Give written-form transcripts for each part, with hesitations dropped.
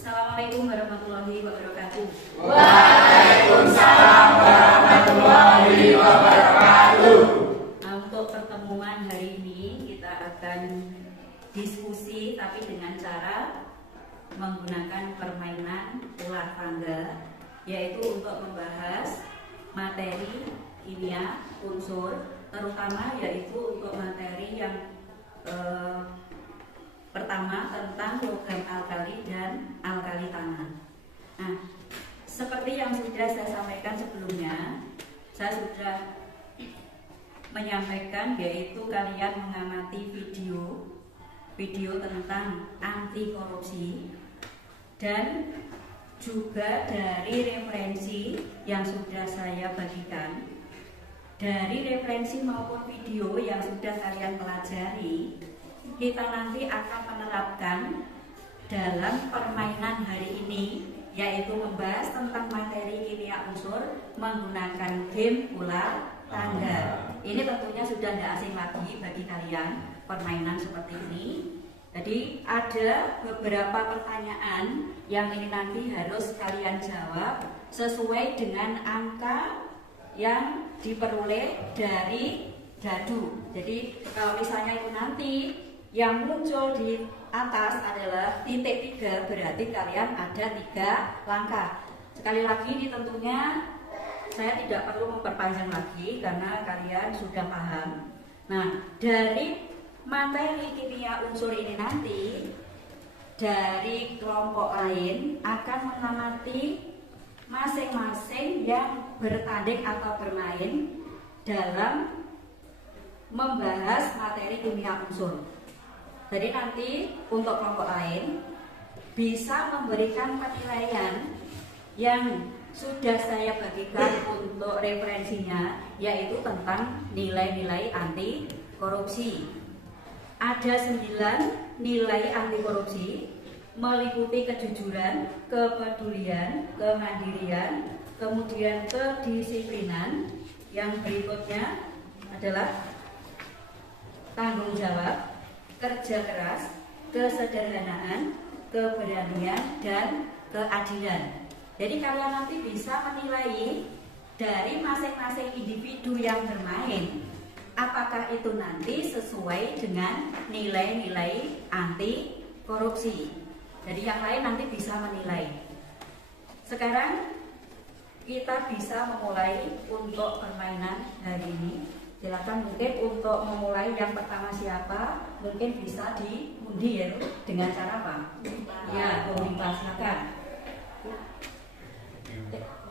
Assalamualaikum warahmatullahi wabarakatuh. Waalaikumsalam warahmatullahi wabarakatuh. Nah, untuk pertemuan hari ini kita akan diskusi tapi dengan cara menggunakan permainan ular tangga, yaitu untuk membahas materi kimia unsur, terutama yaitu untuk materi yang pertama tentang logam alkali dan alkali tanah. Nah, seperti yang sudah saya sampaikan sebelumnya, saya sudah menyampaikan yaitu kalian mengamati video tentang anti korupsi dan juga dari referensi yang sudah saya bagikan. Dari referensi maupun video yang sudah kalian pelajari, kita nanti akan menerapkan dalam permainan hari ini, yaitu membahas tentang materi kimia unsur menggunakan game ular tangga. Ini tentunya sudah tidak asing lagi bagi kalian permainan seperti ini. Jadi ada beberapa pertanyaan yang ini nanti harus kalian jawab sesuai dengan angka yang diperoleh dari dadu. Jadi kalau misalnya itu nanti yang muncul di atas adalah titik 3, berarti kalian ada 3 langkah. Sekali lagi ini tentunya saya tidak perlu memperpanjang lagi karena kalian sudah paham. Nah, dari materi kimia unsur ini nanti dari kelompok lain akan mengamati masing-masing yang bertanding atau bermain dalam membahas materi kimia unsur. Jadi nanti untuk kelompok lain bisa memberikan penilaian yang sudah saya bagikan untuk referensinya, yaitu tentang nilai-nilai anti korupsi. Ada 9 nilai anti korupsi, meliputi kejujuran, kepedulian, kemandirian, kemudian kedisiplinan. Yang berikutnya adalah tanggung jawab, kerja keras, kesederhanaan, keberanian, dan keadilan. Jadi kalian nanti bisa menilai dari masing-masing individu yang bermain, apakah itu nanti sesuai dengan nilai-nilai anti korupsi. Jadi yang lain nanti bisa menilai. Sekarang kita bisa memulai untuk permainan hari ini. Silakan mungkin untuk memulai yang pertama siapa, mungkin bisa diundi ya, dengan cara apa? Ya, membuka, silakan.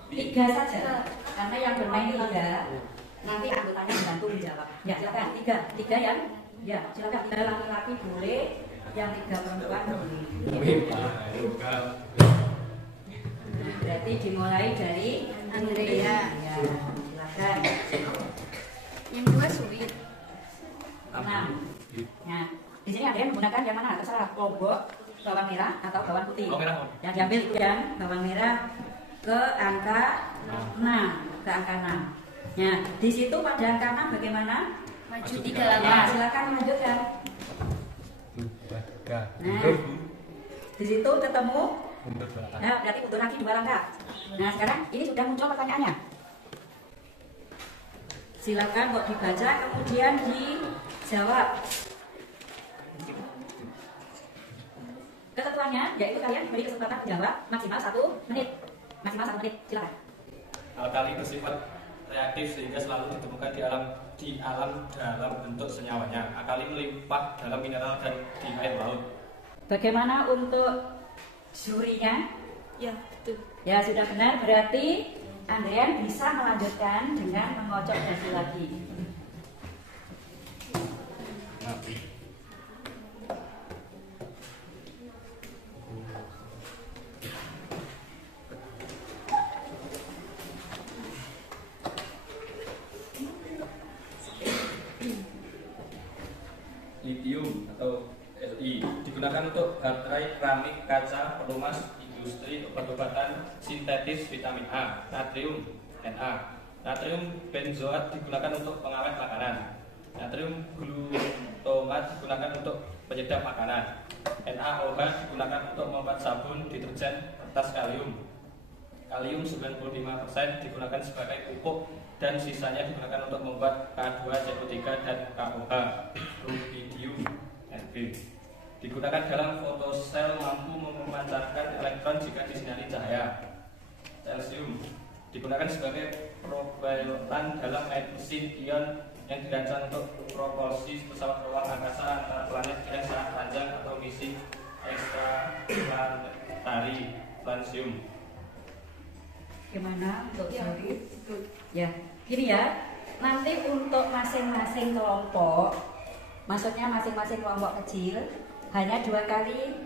3 saja, karena yang bermain 3, nanti anggotanya membantu menjawab. Ya, silakan 3 yang, ya silakan 3 laki-laki boleh, yang 3 perempuan boleh. Berarti dimulai dari Andrea. Ya, silakan. Yang 2 sulit. 6. Nah, di sini ada yang menggunakan yang mana? Terserah, lombok, bawang merah atau bawang putih. Yang diambil itu yang bawang merah ke angka 6, ke angka 6. Nah, di situ pada angka 6 bagaimana? Maju 3 langkah. Nah, silakan lanjutkan. Nah, di situ ketemu. Nah, berarti butuh lagi 2 langkah. Nah, sekarang ini sudah muncul pertanyaannya. Silakan kok dibaca kemudian dijawab. Ketentuannya yaitu kalian beri kesempatan menjawab maksimal 1 menit. Maksimal 1 menit, silakan. Alkali bersifat reaktif sehingga selalu ditemukan di alam dalam bentuk senyawanya. Alkali melimpah dalam mineral dan di air laut. Bagaimana untuk jurinya? Ya, betul. Ya, sudah benar, berarti Andrean bisa melanjutkan dengan mengocok dasi lagi. Lithium atau Li digunakan untuk baterai, keramik, kaca, pelumas, industri, obat-obatan, sintetis, vitamin A. Natrium Na. Natrium benzoat digunakan untuk pengawet makanan. Natrium glutomat digunakan untuk penyedap makanan. NaOH digunakan untuk membuat sabun, deterjen, kertas kalium. Kalium 95% digunakan sebagai pupuk dan sisanya digunakan untuk membuat K2CO3 dan KOH. Rubidium Rb digunakan dalam fotosel, mampu memancarkan elektron jika disinari cahaya. Celsium digunakan sebagai propellan dalam mesin ion yang dirancang untuk propulsi pesawat ruang angkasa antar planet dengan sangat panjang atau misi ekstraplanetari. Planesium. Gimana untuk sorry? Ya, gini ya. Nanti untuk masing-masing kelompok, maksudnya masing-masing kelompok kecil hanya 2 kali,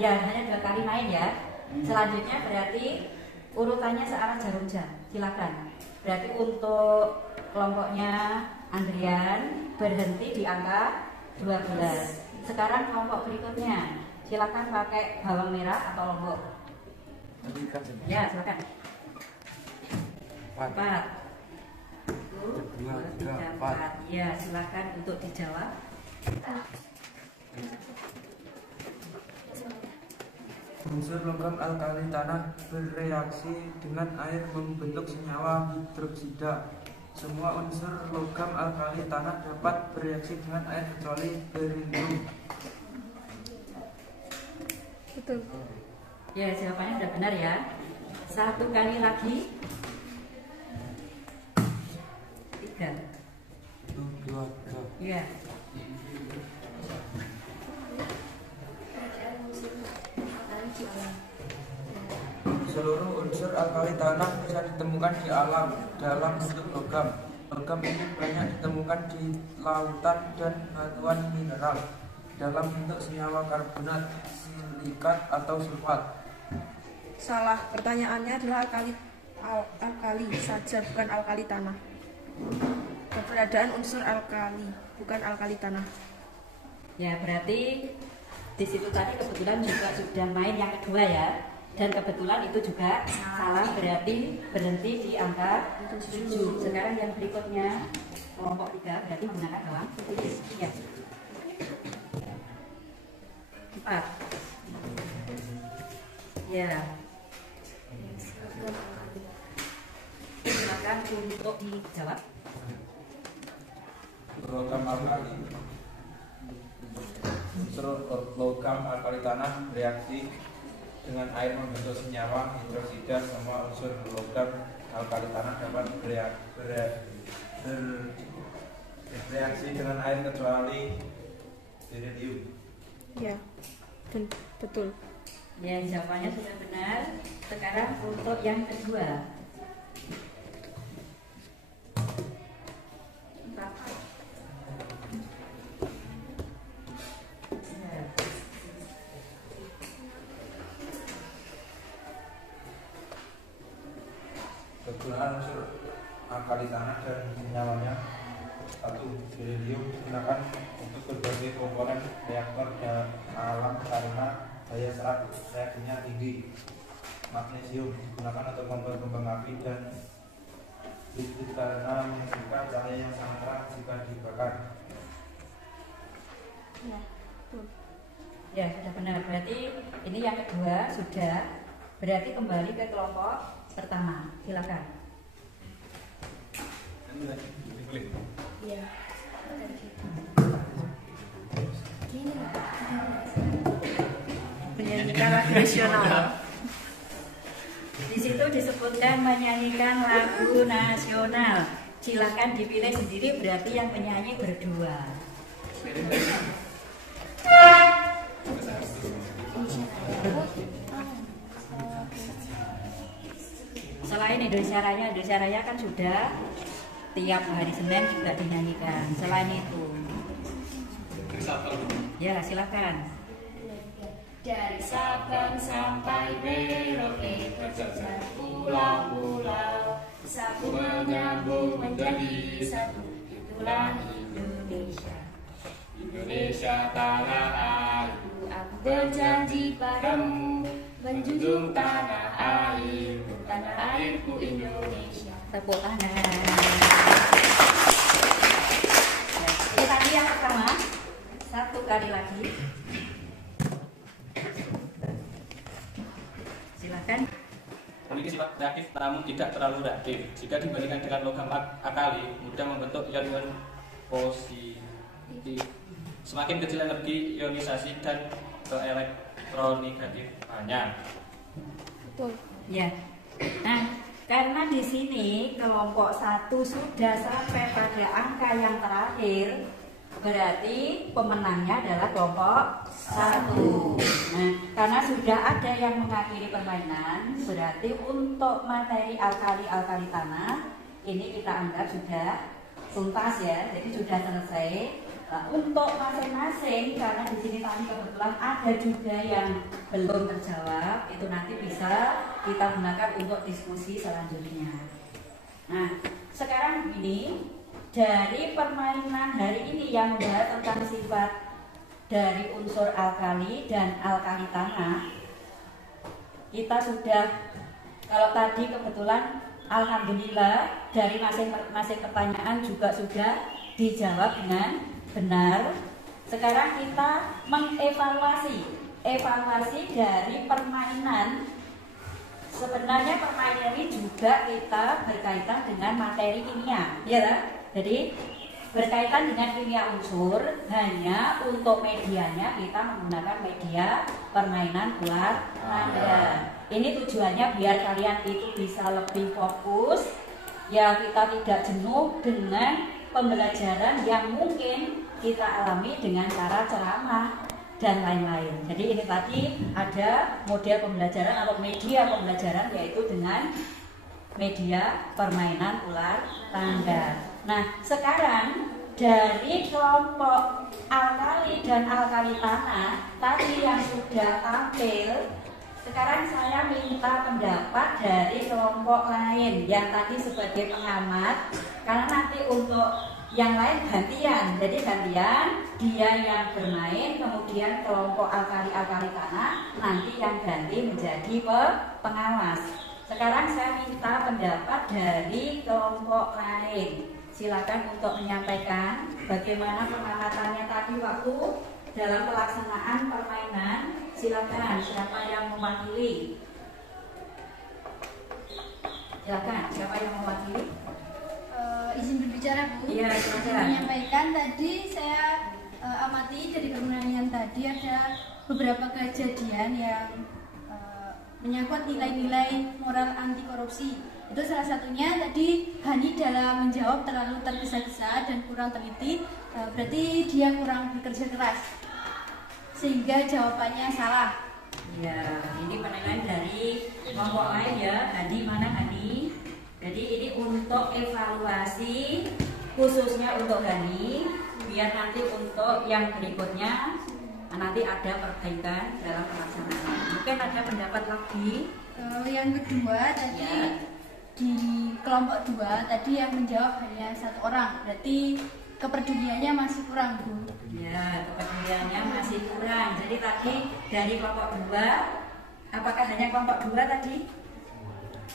ya hanya 2 kali main ya. Selanjutnya berarti urutannya searah jarum jam. Silakan. Berarti untuk kelompoknya Andrian berhenti di angka 12. Sekarang kelompok berikutnya, silakan pakai bawang merah atau lombok. Ya, silakan. 4. 2, 3, 4. Ya, silakan untuk dijawab. Unsur logam alkali tanah bereaksi dengan air membentuk senyawa hidroksida. Semua unsur logam alkali tanah dapat bereaksi dengan air kecuali berium. Betul. Ya, jawabannya sudah benar ya. 1 kali lagi. 3. 2, 3. Ya. Seluruh unsur alkali tanah bisa ditemukan di alam dalam bentuk logam. Logam ini banyak ditemukan di lautan dan batuan mineral dalam bentuk senyawa karbonat, silikat atau sulfat. Salah, pertanyaannya adalah alkali saja, bukan alkali tanah. Keberadaan unsur alkali, bukan alkali tanah. Ya, berarti di situ tadi kebetulan juga sudah main yang kedua ya. Dan kebetulan itu juga salah, berarti berhenti di angka 7. Sekarang yang berikutnya kelompok 3 berarti menggunakan bawang putih. Ya. 4. Ya. Silakan untuk dijawab. Logam alkali. Unsur logam alkali tanah bereaksi dengan air membentuk senyawa hidroksida. Semua unsur logam alkali tanah dapat bereaksi dengan air kecuali berium. Ya, betul. Ya, jawabannya sudah benar. Sekarang untuk yang kedua. 4. Kegunaan unsur alkali tanah dan senyawanya. 1. Berium digunakan untuk berbagai komponen reaktor alam karena daya serap reaksinya tinggi. Magnesium digunakan untuk membuat kembang api dan listrik karena menghasilkan cahaya yang sangat terang jika dibakar. Ya, betul. Ya, sudah benar. Berarti ini yang kedua sudah. Berarti kembali ke kelompok pertama. Silakan. Iya. Menyanyikan lagu nasional. Di situ disebutkan menyanyikan lagu nasional. Silakan dipilih sendiri, berarti yang penyanyi berdua. Selain Indonesia Raya kan sudah tiap hari Senin juga dinyanyikan. Selain itu, ya silakan. Dari Sabang sampai Merauke berjajar pulau-pulau, bersatu menyambung menjadi satu. Itulah Indonesia. Indonesia tanah airku, Aku berjanji padamu menjunjung tanah airku Indonesia. Tepuk tangan. Ini tadi yang pertama, 1 kali lagi. Silakan. Memiliki sifat reaktif namun tidak terlalu reaktif. Jika dibandingkan dengan logam akali, mudah membentuk ion-ion positif. Semakin kecil energi ionisasi dan keelektronegatifannya. Betul. Ya. Nah, karena di sini kelompok 1 sudah sampai pada angka yang terakhir, berarti pemenangnya adalah kelompok 1. Nah, karena sudah ada yang mengakhiri permainan, berarti untuk materi alkali tanah ini kita anggap sudah tuntas ya, jadi sudah selesai. Nah, untuk masing-masing, karena di sini tadi kebetulan ada juga yang belum terjawab, itu nanti bisa kita gunakan untuk diskusi selanjutnya. Nah, sekarang begini, dari permainan hari ini yang membahas tentang sifat dari unsur alkali dan alkali tanah, kita sudah, kalau tadi kebetulan alhamdulillah dari masing-masing pertanyaan juga sudah dijawab dengan benar. Sekarang kita mengevaluasi dari permainan. Sebenarnya permainan ini juga kita berkaitan dengan materi kimia, ya. Jadi berkaitan dengan kimia unsur, hanya untuk medianya kita menggunakan media permainan ular tangga. Ini tujuannya biar kalian itu bisa lebih fokus, ya, kita tidak jenuh dengan pembelajaran yang mungkin kita alami dengan cara ceramah dan lain-lain. Jadi ini tadi ada model pembelajaran atau media pembelajaran, yaitu dengan media permainan ular tangga. Nah, sekarang dari kelompok alkali dan alkali tanah tadi yang sudah tampil, sekarang saya minta pendapat dari kelompok lain yang tadi sebagai pengamat, karena nanti untuk yang lain gantian. Jadi gantian, dia yang bermain, kemudian kelompok alkali tanah nanti yang ganti menjadi pengawas. Sekarang saya minta pendapat dari kelompok lain. Silakan untuk menyampaikan bagaimana pengamatannya tadi waktu dalam pelaksanaan permainan. Silakan, siapa yang mewakili? Silakan, siapa yang mewakili? Izin berbicara, Bu. Iya, silakan. Menyampaikan tadi saya amati dari permainan tadi ada beberapa kejadian yang menyangkut nilai-nilai moral anti korupsi. Itu salah satunya tadi Hani dalam menjawab terlalu tergesa-gesa dan kurang teliti, berarti dia kurang bekerja keras sehingga jawabannya salah. Ya, ini penilaian dari kelompok lain ya. Hadi, mana Hadi? Jadi ini untuk evaluasi khususnya untuk Hani, biar nanti untuk yang berikutnya nanti ada perbaikan dalam pelaksanaan. Mungkin ada pendapat lagi. Yang kedua tadi Ya. Di kelompok 2 tadi yang menjawab hanya 1 orang, berarti kepeduliannya masih kurang, Bu. Ya, kepeduliannya masih kurang. Jadi tadi dari kelompok 2, apakah hanya kelompok 2 tadi?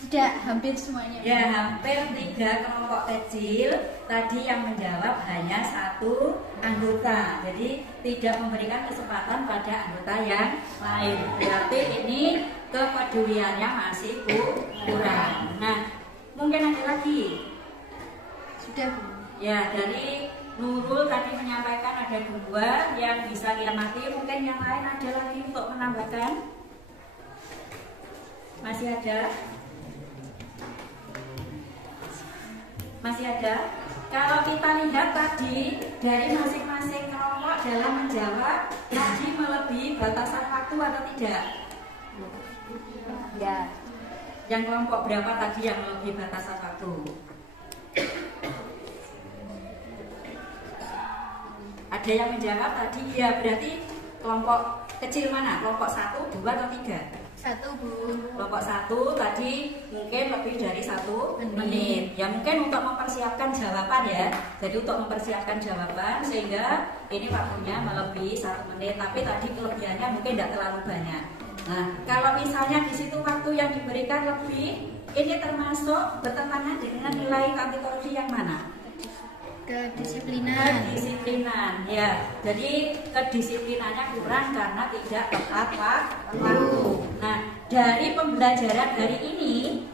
Tidak, hampir semuanya. Ya, hampir 3 kelompok kecil tadi yang menjawab hanya 1 anggota. Jadi tidak memberikan kesempatan pada anggota yang lain. Berarti ini kepeduliannya masih kurang. Nah, mungkin ada lagi. Sudah, Bu. Ya, dari Nurul tadi menyampaikan ada 2 yang bisa diamati. Mungkin yang lain ada lagi untuk menambahkan? Masih ada? Masih ada? Kalau kita lihat tadi dari masing-masing kelompok dalam menjawab tadi melebihi batasan waktu atau tidak? Ya. Yang kelompok berapa tadi yang melebihi batasan waktu? Ada yang menjawab tadi ya, berarti kelompok kecil mana? Kelompok 1, 2 atau 3? 1, Bu. Kelompok 1 tadi mungkin lebih dari 1 menit. Ya mungkin untuk mempersiapkan jawaban ya. Jadi untuk mempersiapkan jawaban sehingga ini waktunya melebihi 1 menit. Tapi tadi kelebihannya mungkin tidak terlalu banyak. Nah, kalau misalnya di situ waktu yang diberikan lebih, ini termasuk bertentangan dengan nilai anti korupsi yang mana? Kedisiplinan, ya. Jadi kedisiplinannya kurang karena tidak tepat waktu. Nah, dari pembelajaran hari ini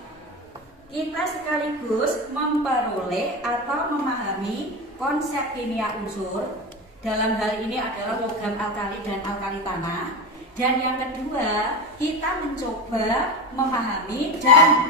kita sekaligus memperoleh atau memahami konsep kimia unsur. Dalam hal ini adalah logam alkali dan alkali tanah. Dan yang kedua, kita mencoba memahami dan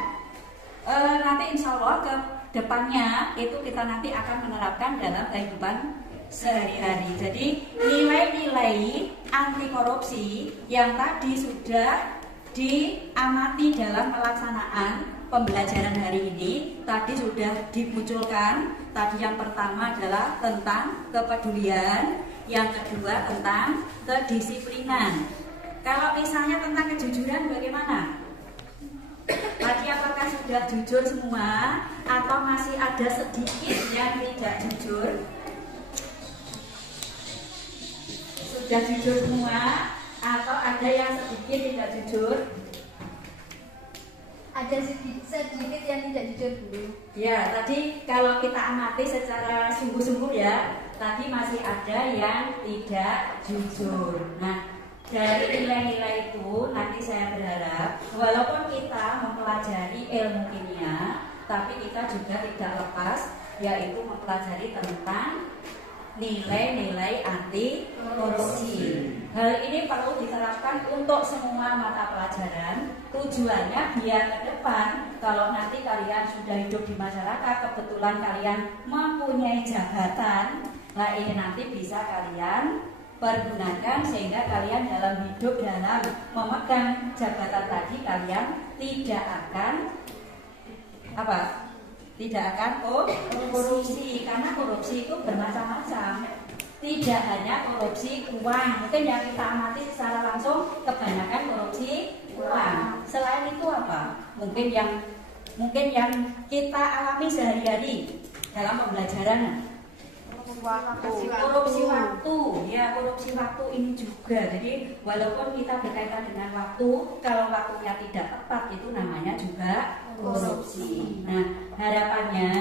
nanti insya Allah ke depannya itu kita nanti akan menerapkan dalam kehidupan sehari-hari. Jadi nilai-nilai anti korupsi yang tadi sudah diamati dalam pelaksanaan pembelajaran hari ini tadi sudah dimunculkan. Tadi yang pertama adalah tentang kepedulian, yang kedua tentang kedisiplinan. Kalau misalnya tentang kejujuran bagaimana? Tadi apakah sudah jujur semua atau masih ada sedikit yang tidak jujur? Sudah jujur semua atau ada yang sedikit tidak jujur? Ada sedikit yang tidak jujur dulu. Ya, tadi kalau kita amati secara sungguh-sungguh ya, tadi masih ada yang tidak jujur. Nah, dari nilai-nilai itu nanti saya berharap walaupun kita mempelajari ilmu kimia, tapi kita juga tidak lepas yaitu mempelajari tentang nilai-nilai anti korupsi. Hal ini perlu diterapkan untuk semua mata pelajaran. Tujuannya biar ke depan kalau nanti kalian sudah hidup di masyarakat, kebetulan kalian mempunyai jabatan, nah ini nanti bisa kalian pergunakan sehingga kalian dalam hidup, dalam memegang jabatan tadi kalian tidak akan tidak akan korupsi, karena korupsi itu bermacam-macam. Tidak hanya korupsi uang, mungkin yang kita amati secara langsung kebanyakan korupsi uang. Selain itu apa? Mungkin yang kita alami sehari-hari dalam pembelajaran. Korupsi waktu, ya korupsi waktu ini juga. Jadi walaupun kita berkaitan dengan waktu, kalau waktunya tidak tepat itu namanya juga korupsi. Nah, harapannya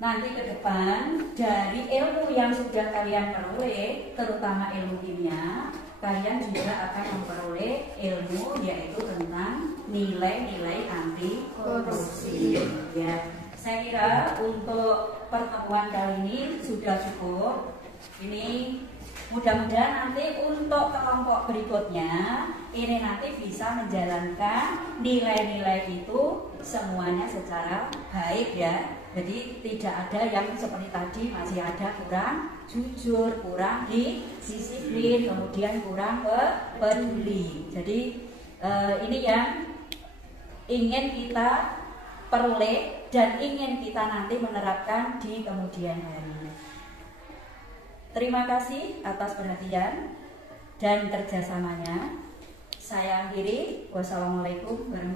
nanti ke depan dari ilmu yang sudah kalian peroleh, terutama ilmu kimia, kalian juga akan memperoleh ilmu yaitu tentang nilai-nilai anti korupsi. Ya, saya kira untuk pertemuan kali ini sudah cukup. Ini mudah-mudahan nanti untuk kelompok berikutnya ini nanti bisa menjalankan nilai-nilai itu semuanya secara baik ya. Jadi tidak ada yang seperti tadi masih ada kurang jujur, kurang disiplin, kemudian kurang peduli. Jadi ini yang ingin kita peroleh dan ingin kita nanti menerapkan di kemudian hari. Terima kasih atas perhatian dan kerjasamanya. Saya akhiri. Wassalamualaikum warahmatullahi wabarakatuh.